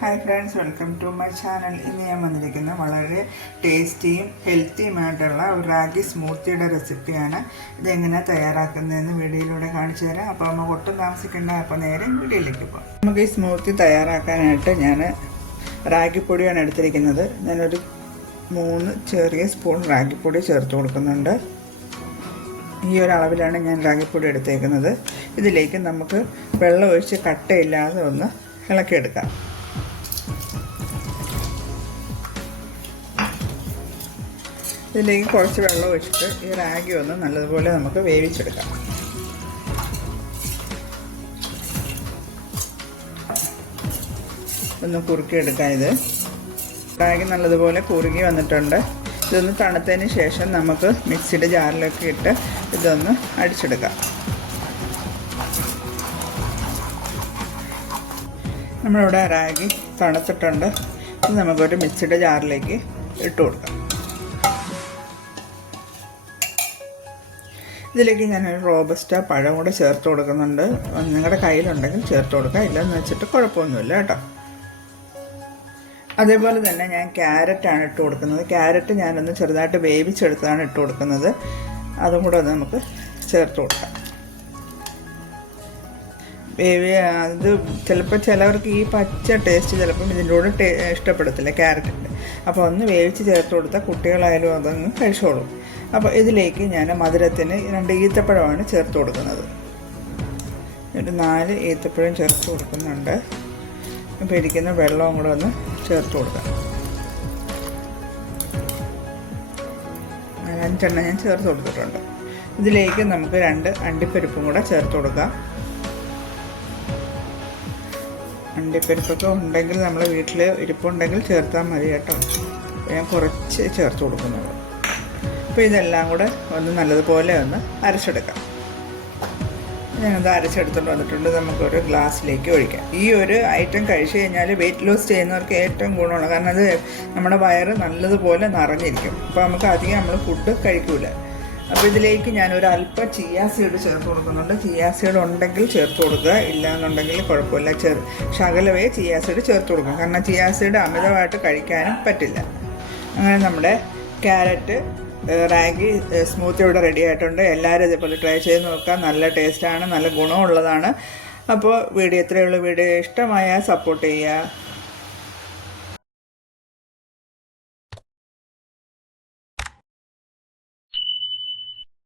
Hi friends welcome to my channel ഇന്ന് ഞാൻ വന്നിരിക്കുന്ന വളരെ ടേസ്റ്റിയും ഹെൽത്തിയുമായിട്ടുള്ള ഒരു റാഗി സ്മൂത്തിയുടെ റെസിപ്പിയാണ് ഇതെങ്ങനെ തയ്യാറാക്കുന്നതെന്ന് വീഡിയോയിലൂടെ കാണിച്ചു തരാം. അപ്പോൾ നമുക്ക് ഒട്ടും താമസിക്കേണ്ട. അപ്പോൾ നേരെ വീഡിയോയിലേക്ക് പോകാം. നമുക്ക് ഈ സ്മൂത്തി തയ്യാറാക്കാനായിട്ട് ഞാൻ റാഗിപ്പൊടിയാണ് എടുത്തിരിക്കുന്നത്. ഞാനൊരു മൂന്ന് ചെറിയ സ്പൂൺ റാഗിപ്പൊടി ചേർത്ത് കൊടുക്കുന്നുണ്ട്. ഈ ഒരു അളവിലാണ് ഞാൻ റാഗിപ്പൊടി എടുത്തേക്കുന്നത്. ഇതിലേക്ക് നമുക്ക് വെള്ളം ഒഴിച്ച് കട്ടയില്ലാതെ ഒന്ന് ഇളക്കിയെടുക്കാം. ഇതിലേക്ക് കുറച്ച് വെള്ളം ഒഴിച്ചിട്ട് ഈ റാഗി ഒന്ന് നല്ലതുപോലെ നമുക്ക് വേവിച്ചെടുക്കാം. ഒന്ന് കുറുക്കിയെടുക്കാം ഇത്. റാഗി നല്ലതുപോലെ കുറുകി വന്നിട്ടുണ്ട്. ഇതൊന്ന് തണുത്തതിന് ശേഷം നമുക്ക് മിക്സിയുടെ ജാറിലൊക്കെ ഇട്ട് ഇതൊന്ന് അടിച്ചെടുക്കാം. നമ്മളിവിടെ റാഗി തണുത്തിട്ടുണ്ട്. ഇത് നമുക്കൊരു മിക്സിയുടെ ജാറിലേക്ക് ഇട്ട് കൊടുക്കാം. ഇതിലേക്ക് ഞാനൊരു റോബസ്റ്റ പഴം കൂടെ ചേർത്ത് കൊടുക്കുന്നുണ്ട്. നിങ്ങളുടെ കയ്യിലുണ്ടെങ്കിൽ ചേർത്ത് കൊടുക്കാം. ഇല്ലെന്ന് വെച്ചിട്ട് കുഴപ്പമൊന്നുമില്ല കേട്ടോ. അതേപോലെ തന്നെ ഞാൻ ക്യാരറ്റാണ് ഇട്ട് കൊടുക്കുന്നത്. ക്യാരറ്റ് ഞാനൊന്ന് ചെറുതായിട്ട് വേവിച്ചെടുത്താണ് ഇട്ട് കൊടുക്കുന്നത്. അതും കൂടെ നമുക്ക് ചേർത്ത് കൊടുക്കാം. വേവി അത് ചിലപ്പോൾ ചിലവർക്ക് ഈ പച്ച ടേസ്റ്റ് ചിലപ്പം ഇതിന്റെ കൂടെ ഇഷ്ടപ്പെടത്തില്ല ക്യാരറ്റിന്റെ. അപ്പോൾ ഒന്ന് വേവിച്ച് ചേർത്ത് കൊടുത്താൽ കുട്ടികളായാലും അതങ്ങ് കഴിച്ചോളും. അപ്പോൾ ഇതിലേക്ക് ഞാൻ മധുരത്തിന് രണ്ട് ഈത്തപ്പഴമാണ് ചേർത്ത് കൊടുക്കുന്നത്. ഒരു നാല് ഈത്തപ്പഴം ചേർത്ത് കൊടുക്കുന്നുണ്ട്. അപ്പോൾ ഇരിക്കുന്ന വെള്ളവും കൂടെ ഒന്ന് ചേർത്ത് കൊടുക്കാം. അഞ്ചെണ്ണം ഞാൻ ചേർത്ത് കൊടുത്തിട്ടുണ്ട്. ഇതിലേക്ക് നമുക്ക് രണ്ട് അണ്ടിപ്പരിപ്പും കൂടെ ചേർത്ത് കൊടുക്കാം. അണ്ടിപ്പരിപ്പൊക്കെ ഉണ്ടെങ്കിൽ നമ്മൾ വീട്ടിൽ ഇരിപ്പുണ്ടെങ്കിൽ ചേർത്താൽ മതി കേട്ടോ. ഞാൻ കുറച്ച് ചേർത്ത് കൊടുക്കുന്നത് അപ്പോൾ ഇതെല്ലാം കൂടെ ഒന്ന് നല്ലതുപോലെ ഒന്ന് അരച്ചെടുക്കാം. ഞാനത് അരച്ചെടുത്തുകൊണ്ട് വന്നിട്ടുണ്ട്. നമുക്കൊരു ഗ്ലാസ്സിലേക്ക് ഒഴിക്കാം. ഈ ഒരു ഐറ്റം കഴിച്ചു കഴിഞ്ഞാൽ വെയിറ്റ് ലോസ് ചെയ്യുന്നവർക്ക് ഏറ്റവും ഗുണമാണ്. കാരണം അത് നമ്മുടെ വയറ് നല്ലതുപോലെ നിറഞ്ഞിരിക്കും. അപ്പോൾ നമുക്ക് അധികം നമ്മൾ ഫുഡ് കഴിക്കൂല. അപ്പോൾ ഇതിലേക്ക് ഞാൻ ഒരു അല്പം ചിയാ സീഡ് ചേർത്ത് കൊടുക്കുന്നുണ്ട്. ചിയാ സീഡ് ഉണ്ടെങ്കിൽ ചേർത്ത് കൊടുക്കുക. ഇല്ല എന്നുണ്ടെങ്കിൽ കുഴപ്പമില്ല. ചെർ ശകലവേ ചിയാ സീഡ് ചേർത്ത് കൊടുക്കും കാരണം ചിയാ സീഡ് അമിതമായിട്ട് കഴിക്കാനും പറ്റില്ല. അങ്ങനെ നമ്മുടെ ക്യാരറ്റ് റാഗി സ്മൂത്തി ഇവിടെ റെഡി ആയിട്ടുണ്ട്. എല്ലാവരും ഇതേപോലെ ട്രൈ ചെയ്ത് നോക്കാം നല്ല ടേസ്റ്റാണ് നല്ല ഗുണമുള്ളതാണ്. അപ്പോൾ വീഡിയോ ഇത്രയുള്ള വീഡിയോ ഇഷ്ടമായാൽ സപ്പോർട്ട് ചെയ്യുക.